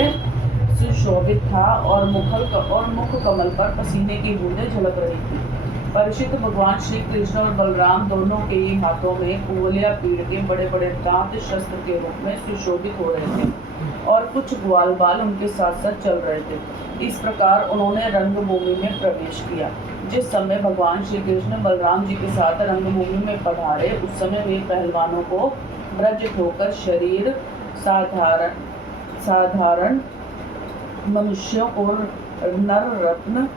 सुशोभित था और मुख कमल पर पसीने की बूंदें झलक रही थी। परीक्षित, भगवान श्री कृष्ण और बलराम दोनों के ही हाथों में कुबलया पीड़ के बड़े बड़े दांत शस्त्र के रूप में सुशोभित हो रहे थे और कुछ ग्वाल बाल उनके साथ साथ चल रहे थे। इस प्रकार उन्होंने रंगभूमि में प्रवेश किया। जिस समय भगवान श्री कृष्ण बलराम जी के साथ रंगभूमि में पधारे, उस समय वे पहलवानों को ब्रज होकर शरीर साधारण मनुष्यों को नर रत्न,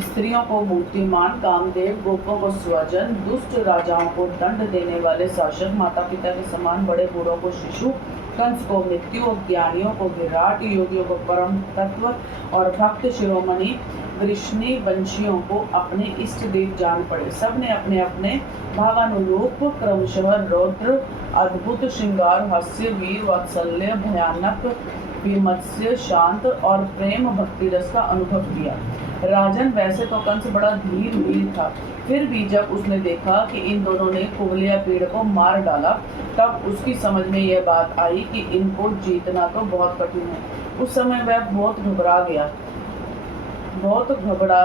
स्त्रियों को मूर्तिमान, कामदेव, गोपों को स्वजन, दुष्ट राजाओं को दंड देने वाले शासक, माता पिता के समान बड़े बूढ़ों को शिशु, कंस को मृत्यु, ज्ञानियों को विराट, योगियों को परम तत्व और भक्त शिरोमणि वृष्णि वंशियों को अपने इष्ट देव जान पड़े। सब ने अपने अपने भावानुरूप क्रमशः रौद्र, अद्भुत, श्रृंगार, हास्य, वीर, वात्सल्य, भयानक, विमत्स्य, शांत और प्रेम भक्ति रस का अनुभव किया। राजन, वैसे तो कंस बड़ा धीर वीर था, फिर भी जब उसने देखा कि इन दोनों ने कुबलया पीड़ को मार डाला तब उसकी समझ में यह बात आई कि इनको जीतना तो बहुत कठिन है। उस समय वह बहुत घबरा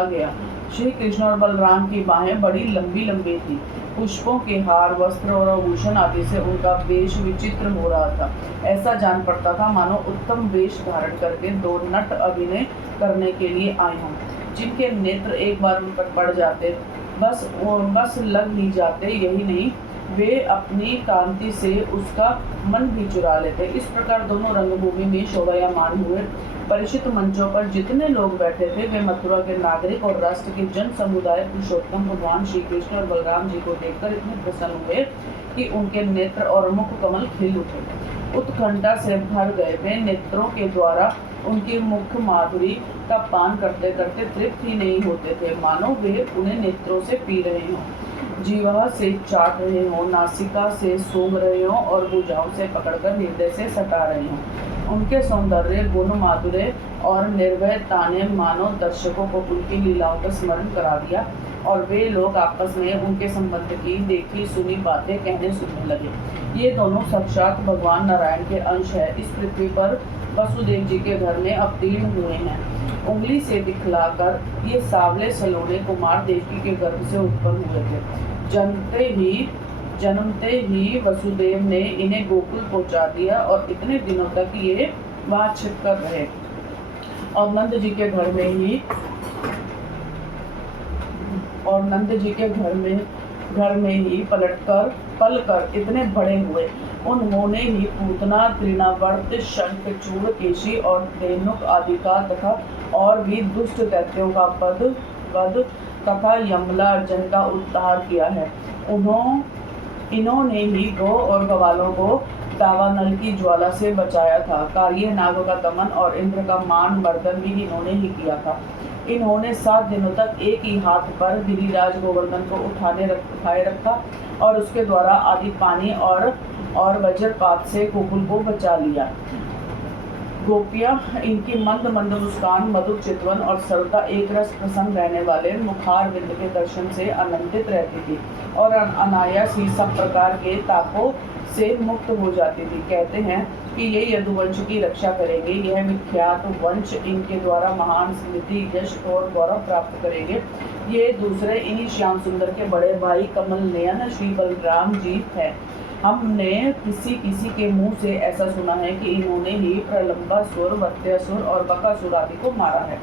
गया। श्री कृष्ण और बलराम की बाहें बड़ी लंबी लंबी थी। पुष्पों के हार, वस्त्र और आभूषण आदि से उनका वेश विचित्र हो रहा था। ऐसा जान पड़ता था मानो उत्तम वेश धारण करके दो नट अभिनय करने के लिए आए हों, जिनके नेत्र एक बार उन पर पड़ जाते बस लग ही जाते। यही नहीं, वे अपनी कांति से उसका मन भी चुरा लेते। इस प्रकार दोनों रंगभूमि में शोभायमान हुए। परिचित मंचों पर जितने लोग बैठे थे वे मथुरा के नागरिक और राष्ट्र के जन समुदाय पुरुषोत्तम भगवान श्री कृष्ण और बलराम जी को देखकर इतने प्रसन्न हुए कि उनके नेत्र और मुख कमल खिल उठे, उत्कंठा से भर गए। वे नेत्रों के द्वारा उनकी मुख माधुरी का पान करते करते तृप्त ही नहीं होते थे, मानो वे उन्हें नेत्रों से पी रहे हों, जीवा से चाट रहे हों, नासिका से सूंघ रहे हों और भुजाओं से पकड़कर हृदय से सटा रहे हों। उनके सौंदर्य, गुण, माधुर्य और निर्भयता ने मानव दर्शकों को उनकी लीलाओं का स्मरण करा दिया और वे लोग आपस में उनके संबंध की देखी सुनी बातें कहने सुनने लगे। ये दोनों साक्षात भगवान नारायण के अंश है। इस पृथ्वी पर वसुदेव जी के घर में अवतीर्ण हुए हैं। उंगली से दिखलाकर ये सावले सलोने कुमार देवकी के गर्भ से उत्पन्न हुए थे। जन्मते ही वसुदेव ने इन्हें गोकुल पहुंचा दिया और इतने दिनों तक ये वहां छिपकर रहे और नंद जी के घर में ही पलकर इतने बड़े हुए। उन्होंने ही पूतना, तृणावर्त, शंखचूड़, केशी और धेनुक आदि का तथा और भी दुष्ट दैत्यों का वध तथा यमलार्जन का उद्धार किया है। इन्होंने ही गौ और गवालों को दावानल की ज्वाला से बचाया था। कार्य नाग का दमन और इंद्र का मान मर्दन भी इन्होंने ही किया था। इन्होंने 7 दिनों तक एक ही हाथ पर गिरिराज गोवर्धन को उठाए रखा और उसके द्वारा आदि पानी और वज्रपात से गोकुल को बचा लिया। गोपियां इनकी मंद मंद मुस्कान, मधुर चितवन और सर्वदा एक रस प्रसन्न रहने वाले मुखार बिंद के दर्शन से आनंदित रहती थी और अनायास ही सब प्रकार के तापों से मुक्त हो जाती थी। कहते हैं कि ये यदुवंश की रक्षा करेंगे। यह विख्यात वंश इनके द्वारा महान स्मृति, यश और गौरव प्राप्त करेंगे। ये दूसरे इन्हीं श्याम सुंदर के बड़े भाई कमल नयन श्री बलराम जी हैं। हमने किसी के मुंह से ऐसा सुना है कि इन्होंने ही प्रलंबासुर, वत्यासुर और बकासुर आदि को मारा है।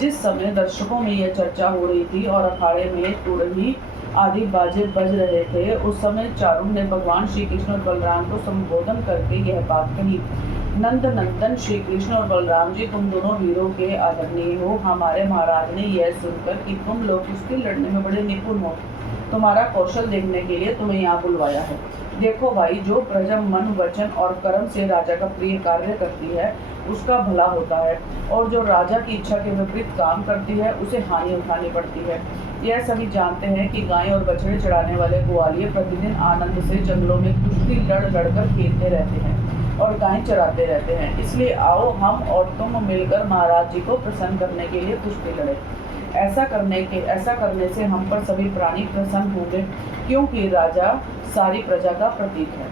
जिस समय दर्शकों में यह चर्चा हो रही थी और अखाड़े में तुरही आदि बाजे बज रहे थे, उस समय चारुण ने भगवान श्री कृष्ण और बलराम को संबोधन करके यह बात कही। नंद नंदन श्री कृष्ण और बलराम जी, तुम दोनों वीरों के आदरणीय हो। हमारे महाराज ने यह सुनकर कि तुम लोग कुश्ती लड़ने में बड़े निपुण हो, तुम्हारा कौशल देखने के लिए तुम्हें यहाँ बुलवाया है। देखो भाई, जो प्रजा मन, वचन और कर्म से राजा का प्रिय कार्य करती है उसका भला होता है, और जो राजा की इच्छा के विपरीत काम करती है उसे हानि उठानी पड़ती है। यह सभी जानते हैं कि गाय और बछड़े चढ़ाने वाले ग्वालियर प्रतिदिन आनंद से जंगलों में कुश्ती लड़ कर खेलते रहते हैं और गाय चराते रहते हैं। इसलिए आओ हम और तुम मिलकर महाराज जी को प्रसन्न करने के लिए कुश्ती लड़े। ऐसा करने से हम पर सभी प्राणी प्रसन्न होंगे, क्योंकि राजा सारी प्रजा का प्रतीक है।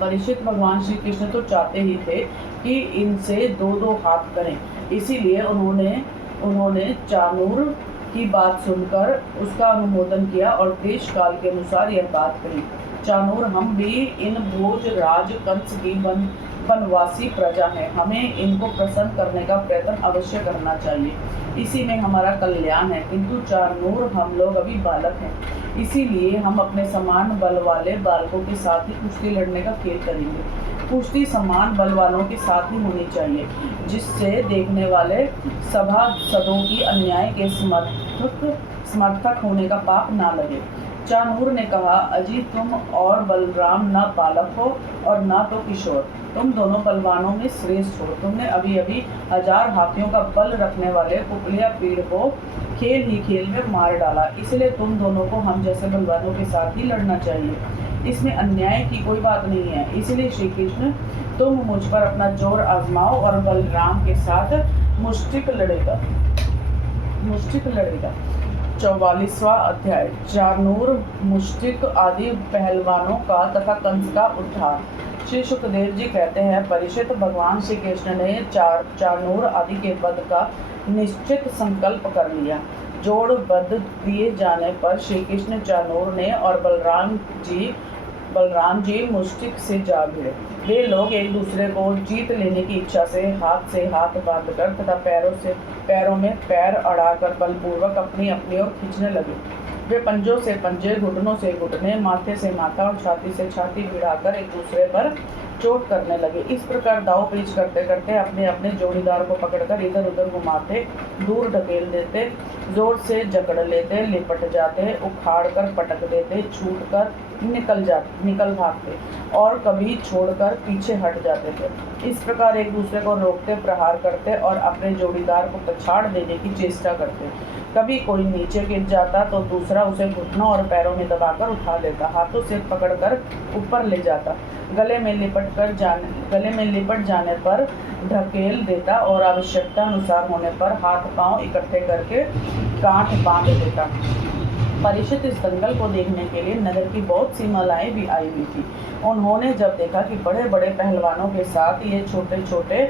परीक्षित, भगवान श्री कृष्ण तो चाहते ही थे कि इनसे 2-2 हाथ करें, इसीलिए उन्होंने चाणूर की बात सुनकर उसका अनुमोदन किया और देश काल के अनुसार यह बात कही। चाणूर, हम भी इन भोज राज कंस की वनवासी प्रजा हैं। हमें इनको प्रसन्न करने का प्रयत्न अवश्य करना चाहिए, इसी में हमारा कल्याण है। किंतु चाणूर, हम लोग अभी बालक हैं, इसीलिए हम अपने समान बल वाले बालकों के साथ ही कुश्ती लड़ने का खेल करेंगे। कुश्ती समान बल वालों के साथ ही होनी चाहिए, जिससे देखने वाले सभासदों की अन्याय के समर्थक होने का पाप ना लगे। चाणूर ने कहा, अजी, तुम और बलराम न बालक हो और न तो किशोर, तुम दोनों बलवानों में श्रेष्ठ हो। तुमने अभी 1000 हाथियों का बल रखने वाले कुपलिया पीड़ को खेल में मार डाला, इसलिए तुम दोनों को हम जैसे बलवानों के साथ ही लड़ना चाहिए। इसमें अन्याय की कोई बात नहीं है। इसलिए श्री कृष्ण, तुम मुझ पर अपना जोर आजमाओ और बलराम के साथ मुष्टिक लड़ेगा। 44वां अध्याय। चाणूर, मुष्टिक आदि पहलवानों का तथा कंस का उद्धार। श्री सुखदेव जी कहते हैं, परीक्षित, भगवान श्री कृष्ण ने चाणूर आदि के वध का निश्चित संकल्प कर लिया। जोड़बद्ध दिए जाने पर श्री कृष्ण, चाणूर ने और बलराम जी मुष्टिक से जा भिड़े। वे लोग एक दूसरे को जीत लेने की इच्छा से हाथ बांधकर तथा पैरों में पैर अड़ाकर बलपूर्वक अपनी ओर खींचने लगे। वे पंजों से पंजे, घुटनों से घुटने, माथे से माथा और छाती से छाती भिड़ाकर एक दूसरे पर चोट करने लगे। इस प्रकार दाव पेच करते करते अपने जोड़ीदार को पकड़कर इधर उधर घुमाते, दूर ढकेल देते, जोर से जकड़ लेते, लिपट जाते, उखाड़ कर पटक देते, छूट कर निकल भागते और कभी छोड़कर पीछे हट जाते थे। इस प्रकार एक दूसरे को रोकते, प्रहार करते और अपने जोड़ीदार को पछाड़ देने की चेष्टा करते। कभी कोई नीचे गिर जाता तो दूसरा उसे घुटनों और पैरों में दबाकर उठा लेता, हाथों से पकड़कर ऊपर ले जाता, गले में लिपट गले में लिपट जाने पर ढकेल देता और आवश्यकता अनुसार होने पर हाथ पांव इकट्ठे करके गांठ बांध देता। परिषद इस दंगल को देखने के लिए नगर की बहुत सी महिलाएं भी आई हुई थी। उन्होंने जब देखा कि बड़े बड़े पहलवानों के साथ ये छोटे छोटे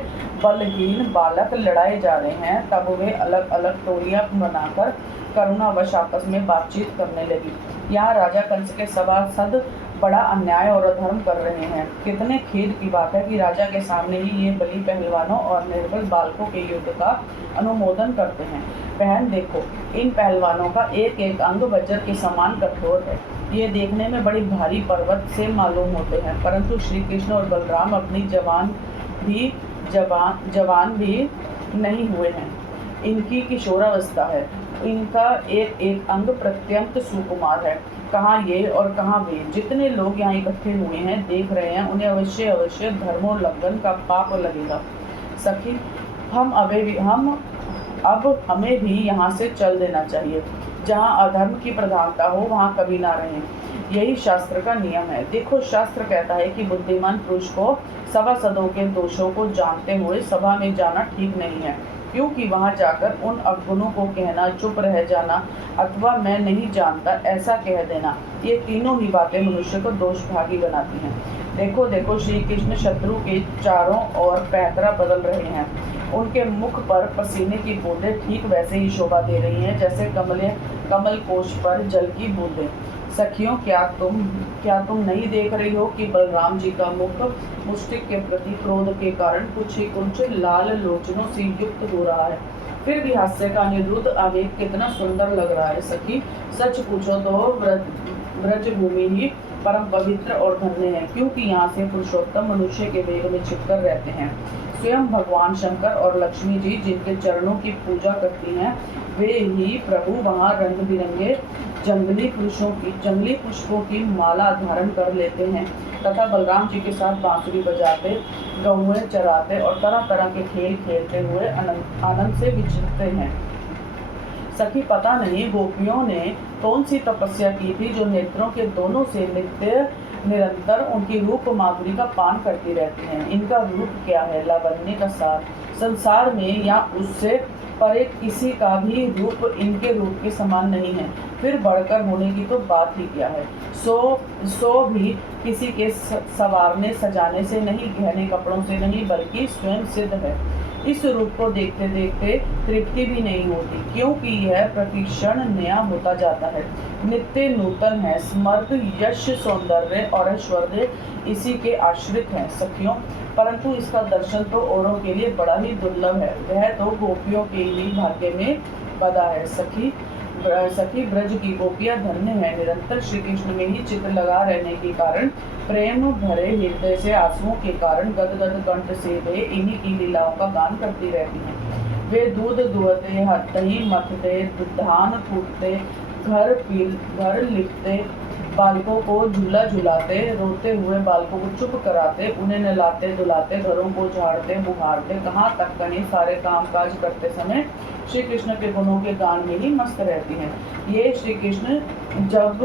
बलहीन बालक लड़ाए जा रहे हैं, तब वे अलग अलग टोलियां बनाकर करुणावश आपस में बातचीत करने लगी। यहाँ राजा कंस के सभासद बड़ा अन्याय और अधर्म कर रहे हैं। कितने खेद की बात है कि राजा के सामने ही ये बली पहलवानों और निर्बल बालकों के युद्ध का अनुमोदन करते हैं। बहन देखो, इन पहलवानों का एक एक अंग वज्र के समान कठोर है। ये देखने में बड़ी भारी पर्वत से मालूम होते हैं, परंतु श्री कृष्ण और बलराम अपनी जवान भी नहीं हुए हैं। इनकी किशोरावस्था है। इनका एक एक अंग प्रत्यंत सुकुमार है। कहाँ ये और कहाँ वे। जितने लोग यहाँ इकट्ठे हुए हैं देख रहे हैं, उन्हें अवश्य अवश्य धर्मोल्लंघन का पाप लगेगा। सखी, अब हमें भी यहाँ से चल देना चाहिए। जहाँ अधर्म की प्रधानता हो वहाँ कभी ना रहें। यही शास्त्र का नियम है। देखो, शास्त्र कहता है कि बुद्धिमान पुरुष को सभासदों के दोषों को जानते हुए सभा में जाना ठीक नहीं है, क्योंकि वहां जाकर उन अवगुणों को कहना, चुप रह जाना अथवा मैं नहीं जानता ऐसा कह देना, ये तीनों ही बातें मनुष्य को दोषभागी बनाती हैं। देखो देखो, श्री कृष्ण शत्रु के चारों ओर पैतरा बदल रहे हैं। उनके मुख पर पसीने की बूंदें ठीक वैसे ही शोभा दे रही हैं जैसे कमल कोश पर जल की बूंदें। सखियों, क्या तुम नहीं देख रही हो कि बलराम जी का मुख मुष्टिक के प्रति क्रोध के कारण कुछ लाल लोचनों से युक्त हो रहा है। फिर भी हास्य का अनिरुद्ध आवेग कितना सुंदर लग रहा है। सखी, सच पूछो तो ब्रजभूमि ही परम पवित्र और धन्य है, क्योंकि यहाँ से पुरुषोत्तम मनुष्य के वेग में छिपकर रहते हैं। स्वयं भगवान शंकर और लक्ष्मी जी जिनके चरणों की पूजा करती हैं, वे ही प्रभु वहाँ रंग बिरंगे जंगली पुष्पों की माला धारण कर लेते हैं तथा बलराम जी के साथ बांसुरी बजाते, गौएं चराते और तरह तरह के खेल खेलते हुए आनंद से विचरते हैं। सखी, पता नहीं गोपियों ने कौन सी तपस्या की थी जो नेत्रों के दोनों से निरंतर उनकी रूप माधुरी का पान करती रहती हैं। इनका रूप क्या है? लावण्य का सार। संसार में या उससे परे किसी का भी रूप इनके रूप के समान नहीं है। फिर बढ़कर होने की तो बात ही क्या है। सो भी किसी के संवारने सजाने से नहीं, गहने कपड़ों से नहीं, बल्कि स्वयं सिद्ध है। इस रूप को देखते देखते तृप्ति भी नहीं होती, क्योंकि यह प्रतिक्षण नया होता जाता है, नित्य नूतन है। स्मर्थ, यश, सौंदर्य और ऐश्वर्य इसी के आश्रित हैं सखियों, परंतु इसका दर्शन तो औरों के लिए बड़ा ही दुर्लभ है। वह तो गोपियों के ही भाग्य में बदा है। सखी, ब्रज की गोपियां धन्य है। निरंतर श्री कृष्ण में ही चित्त लगा रहने के कारण, प्रेम भरे हृदय से आंसुओं के कारण गदगद कंठ से वे इन्हीं की लीलाओं का गान करती रहती हैं। वे दूध दुहते, दही मथते, धान कूटते, घर लिपते, बालकों को झूला झुलाते, रोते हुए बालकों को चुप कराते, उन्हें नहलाते धुलाते, घरों को झाड़ते बुहारते, कहाँ तक कहीं सारे कामकाज करते समय श्री कृष्ण के गुणों के गान में ही मस्त रहती हैं। ये श्री कृष्ण जब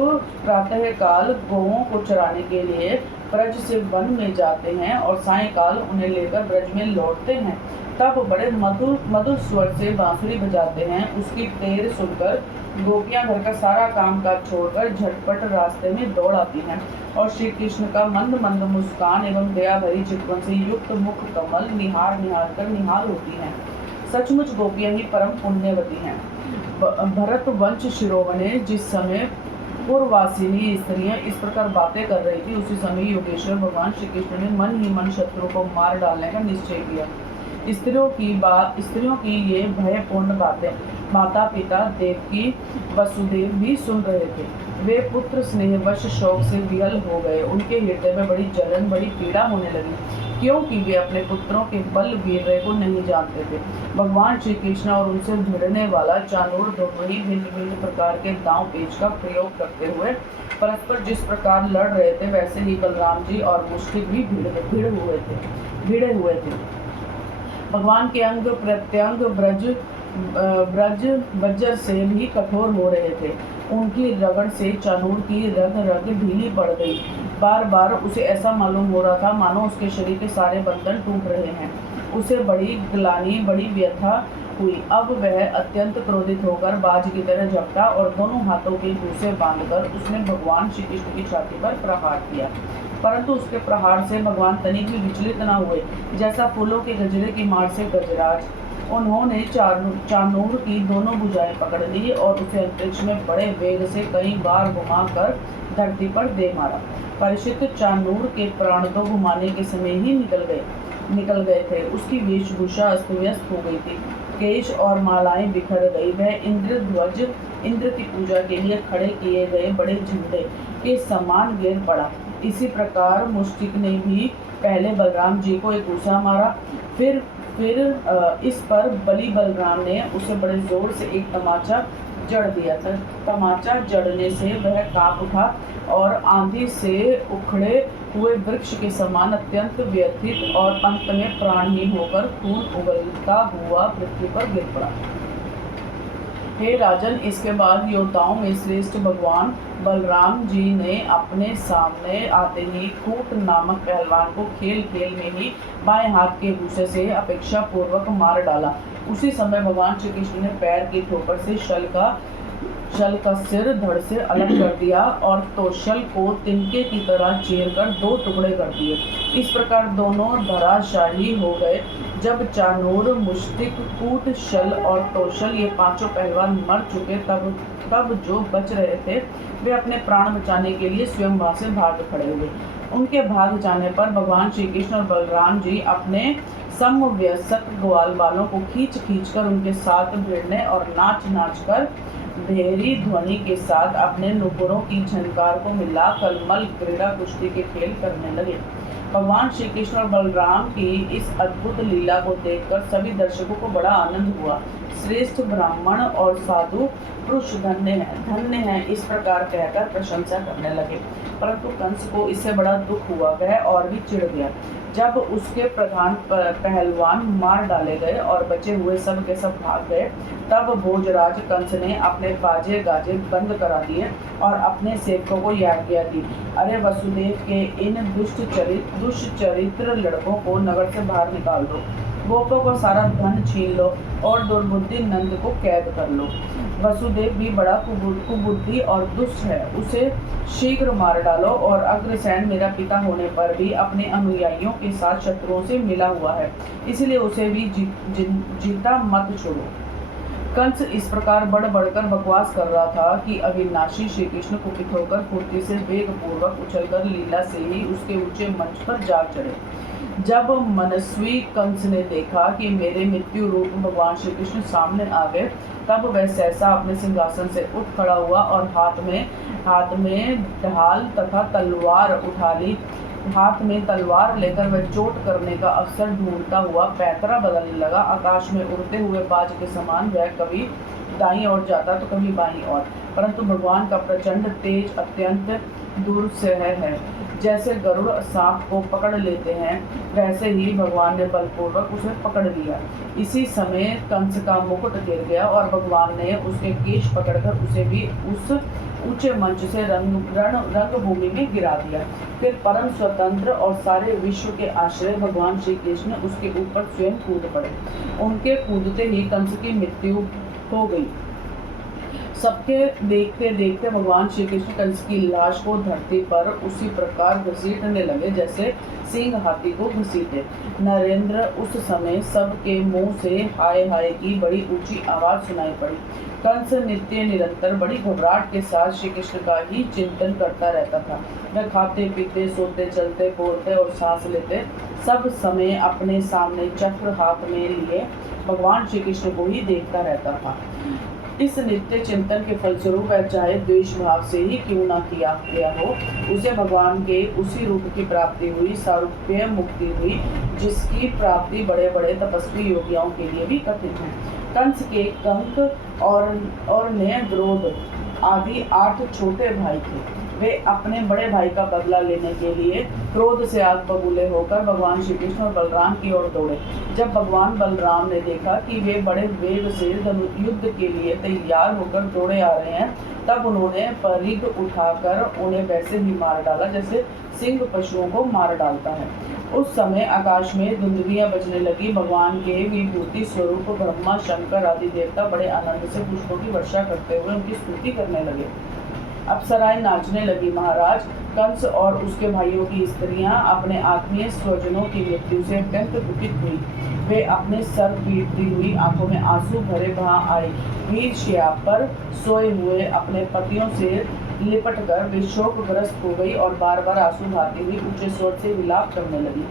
प्रातः काल गौओं को चराने के लिए ब्रज से वन में जाते हैं और सायंकाल उन्हें लेकर ब्रज में लौटते हैं, तब बड़े मधुर स्वर से बांसुरी बजाते हैं। उसकी टेर सुनकर गोपियां घर का सारा काम काज छोड़कर झटपट रास्ते में दौड़ आती हैं और श्री कृष्ण का मंद मंद मुस्कान एवं दया भरी चितवन से युक्त मुख कमल निहार कर निहार होती हैं। सचमुच गोपियां ही परम पुण्यवती हैं। भरत वंश शिरोमणे जिस समय पूर्ववासिनी स्त्रियां इस प्रकार बातें कर रही थी, उसी समय योगेश्वर भगवान श्री कृष्ण ने मन ही मन शत्रु को मार डालने का निश्चय किया। स्त्रियों की ये भयपूर्ण बातें माता पिता देवकी वसुदेव भी सुन रहे थे। वे पुत्र स्नेहवश शोक से विहल हो गए। उनके हृदय में बड़ी जलन, बड़ी पीड़ा होने लगी, क्योंकि वे अपने पुत्रों के बल वीर्य को नहीं जानते थे। भगवान श्री कृष्ण और उनसे भिड़ने वाला चाणूर दोनों ही भिन्न भिन्न प्रकार के दांव पेच का प्रयोग करते हुए परस्पर जिस प्रकार लड़ रहे थे, वैसे ही बलराम जी और मुष्टिक भी भिड़े हुए थे। भगवान के अंग प्रत्यंग ब्रज वज्र से भी कठोर हो रहे थे। उनकी रगड़ से चानूर की रग रग ढीली पड़ गई। बार बार उसे ऐसा मालूम हो रहा था मानो उसके शरीर के सारे बंधन टूट रहे हैं। उसे बड़ी ग्लानि, बड़ी व्यथा हुई। अब वह अत्यंत क्रोधित होकर बाज की तरह झपटा और दोनों हाथों के घूंसे बांधकर उसने भगवान श्री कृष्ण की छाती पर प्रहार किया। परंतु उसके प्रहार से भगवान तनिक भी विचलित न हुए, जैसा फूलों के गजरे की मार से गजराज। उन्होंने चानूर की दोनों भुजाएं पकड़ ली और उसे अंतरिक्ष में बड़े वेग से कई बार घुमाकर धरती पर दे मारा। परीक्षित चानूर के प्राण तो घुमाने के समय ही निकल गए थे। उसकी वेशभूषा अस्त व्यस्त हो गई थी, केश और मालाएं बिखर गई। वह इंद्रध्वज, इंद्र की पूजा के लिए खड़े किए गए बड़े झंडे के समान गिर पड़ा। इसी प्रकार मुष्टिक ने भी पहले बलराम जी को एक घूसा मारा, फिर इस पर बलि बलराम ने उसे बड़े जोर से एक तमाचा जड़ दिया था। तमाचा जड़ने से वह कांप उठा और आंधी से उखड़े हुए वृक्ष के समान अत्यंत व्यथित और अंत में प्राणहीन होकर खून उगलता हुआ पृथ्वी पर गिर पड़ा। हे राजन, इसके बाद योद्धाओं में श्रेष्ठ भगवान बलराम जी ने अपने सामने आते ही कूट नामक पहलवान को खेल खेल में ही बाएं हाथ के घूसे से अपेक्षा पूर्वक मार डाला। उसी समय भगवान श्री कृष्ण ने पैर की ठोकर से शल का सिर धड़ से अलग कर दिया और तोशल को तिनके की तरह चीरकर दो टुकड़े कर दिए। इस प्रकार दोनों धराशायी हो गए। जब चानूर, मुष्टिक, कूट, शल और तोशल ये पांचों पहलवान मर चुके, तब जो बच रहे थे वे अपने प्राण बचाने के लिए स्वयं वहां से भाग खड़े हुए। उनके भाग जाने पर भगवान श्री कृष्ण और बलराम जी अपने समवयस्क ग्वाल बालों को खींच कर उनके साथ भिड़ने और नाच कर भेरी ध्वनि के साथ अपने नुपुरों की झनकार को मिला कलमल क्रीड़ा कुश्ती के खेल करने लगे। भगवान श्री कृष्ण और बलराम की इस अद्भुत लीला को देखकर सभी दर्शकों को बड़ा आनंद हुआ। श्रेष्ठ ब्राह्मण और साधु पुरुष धन्य हैं, इस प्रकार कहकर प्रशंसा करने लगे। परंतु कंस को इससे बड़ा दुख हुआ, वह और भी चिढ़ गया। जब उसके प्रधान पहलवान मार डाले गए और बचे हुए सब के सब भाग गए, तब भोजराज कंस ने अपने बाजे गाजे बंद करा दिए और अपने सेवकों को आज्ञा दी, अरे वसुदेव के इन दुष्चरित्र लड़कों को नगर से बाहर निकाल दो, गोपों को सारा धन छीन लो और दुर्बुद्धि नंद को कैद कर लो। वसुदेव भी बड़ा कुबुद्धि और दुष्ट है, उसे शीघ्र मार डालो। और अग्रसेन मेरा पिता होने पर भी अपने अनुयायियों के साथ शत्रुओं से मिला हुआ है, इसलिए उसे भी जीता मत छोड़ो। कंस इस प्रकार बढ़कर बकवास कर रहा था कि अविनाशी श्री कृष्ण कुपित होकर फुर्ती से वेग पूर्वक उछलकर लीला से ही उसके ऊंचे मंच पर जा चढ़े। जब मनस्वी कंस ने देखा कि मेरे मृत्यु रूप भगवान श्री कृष्ण सामने आ गए, तब वह सहसा अपने सिंहासन से उठ खड़ा हुआ और हाथ में ढाल तथा तलवार उठा ली। हाथ में तलवार लेकर वह चोट करने का अवसर ढूंढता हुआ पैतरा बदलने लगा। आकाश में उड़ते हुए बाज के समान वह कभी दाईं ओर जाता तो कभी बाईं ओर, परंतु भगवान का प्रचंड तेज अत्यंत दुर्सह है। जैसे गरुड़ सांप को पकड़ लेते हैं, वैसे ही भगवान ने बलपूर्वक उसे पकड़ लिया। इसी समय कंस का मुकुट गिर गया और भगवान ने उसके केश पकड़कर उसे भी उस ऊंचे मंच से रंगभूमि में गिरा दिया। फिर परम स्वतंत्र और सारे विश्व के आश्रय भगवान श्री कृष्ण उसके ऊपर स्वयं कूद पड़े। उनके कूदते ही कंस की मृत्यु हो गई। सबके देखते देखते भगवान श्री कृष्ण कंस की लाश को धरती पर उसी प्रकार घसीटने लगे जैसे सिंह हाथी को घसीटे। नरेंद्र, उस समय सबके मुंह से हाय हाय की बड़ी ऊंची आवाज सुनाई पड़ी। कंस नित्य निरंतर बड़ी घबराहट के साथ श्री कृष्ण का ही चिंतन करता रहता था। वह खाते पीते, सोते, चलते, बोलते और सांस लेते सब समय अपने सामने चक्र हाथ में लिए भगवान श्री कृष्ण को ही देखता रहता था। इस नित्य चिंतन के फलस्वरूप वह चाहे द्वेष भाव से ही क्यों न किया गया हो, उसे भगवान के उसी रूप की प्राप्ति हुई, सारूप्य मुक्ति हुई, जिसकी प्राप्ति बड़े बड़े तपस्वी योगियों के लिए भी कठिन है। कंस के कंक और नय, ग्रोध आदि 8 छोटे भाई थे। वे अपने बड़े भाई का बदला लेने के लिए क्रोध से आग बबूले होकर भगवान श्री कृष्ण और बलराम की ओर दौड़े। जब भगवान बलराम ने देखा कि वे बड़े वेग से युद्ध के लिए तैयार होकर दौड़े आ रहे हैं, तब उन्होंने परिघ उठाकर उन्हें वैसे ही मार डाला जैसे सिंह पशुओं को मार डालता है। उस समय आकाश में धुंधलियां बजने लगी। भगवान के विभूति स्वरूप ब्रह्मा, शंकर आदि देवता बड़े आनंद से पुष्पों की वर्षा करते हुए उनकी स्तुति करने लगे। अप्सराएं नाचने लगी। महाराज कंस और उसके भाइयों की स्त्रियां अपने आत्मीय स्वजनों की मृत्यु से अत्यंत दुखित हुई। वे अपने सर पीटती हुई आंखों में आंसू भरे वहां आई। वीर शैया पर सोए हुए अपने पतियों से लिपट कर वे शोकग्रस्त हो गई और बार बार आंसू बहाती हुई ऊंचे स्वर से विलाप करने लगी।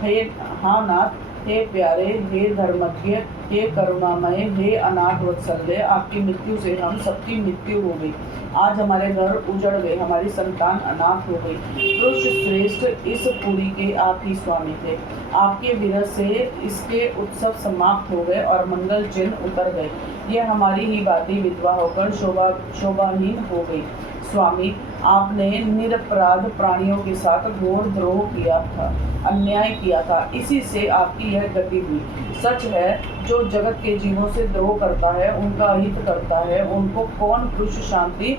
हे हाँ नाथ, हे प्यारे, हे धर्मज्ञ, हे करुणामय, हे अनाथ वत्सल्य, आपकी मृत्यु से हम सबकी मृत्यु हो गई। आज हमारे घर उजड़ गए, हमारी संतान अनाथ हो गई। पुरुष श्रेष्ठ इस पुरी के आप ही स्वामी थे। आपके विरह से इसके उत्सव समाप्त हो गए और मंगल चिन्ह उतर गए। यह हमारी ही बाती विधवा होकर शोभाहीन हो गई। स्वामी, आपने निरपराध प्राणियों के साथ घोर द्रोह किया था, अन्याय किया था, इसी से आपकी यह गति हुई। सच है, जो जगत के जीवों से द्रोह करता है, उनका हित करता है, उनको कौन पुरुष शांति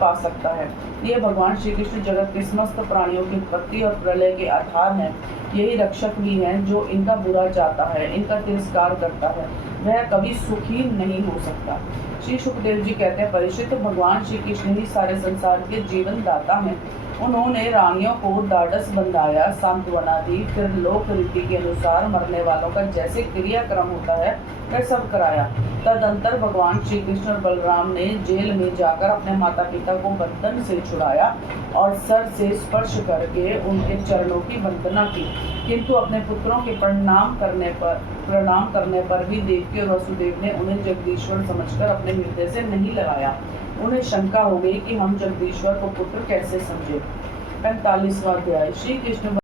पा सकता है। ये भगवान श्री कृष्ण जगत के समस्त प्राणियों की उत्पत्ति और प्रलय के आधार हैं। यही रक्षक भी हैं। जो इनका बुरा चाहता है, इनका तिरस्कार करता है, वह कभी सुखी नहीं हो सकता। श्री सुखदेव जी कहते हैं, परीक्षित, भगवान श्री कृष्ण ही सारे संसार के जीवन दाता हैं। उन्होंने रानियों को ढाढ़स बंधाया, सांत्वना दी, फिर लोक रीति के अनुसार मरने वालों का जैसे क्रियाक्रम होता है वह सब कराया। तदंतर भगवान श्री कृष्ण और बलराम ने जेल में जाकर अपने माता पिता को बंधन से छुड़ाया और सर से स्पर्श करके उनके चरणों की वंदना की। किंतु अपने पुत्रों के प्रणाम करने पर भी देवकी और वसुदेव ने उन्हें जगदीश्वर समझकर अपने हृदय से नहीं लगाया। उन्हें शंका हो गई कि हम जगदीश्वर को पुत्र कैसे समझे। 45वां अध्याय। श्री कृष्ण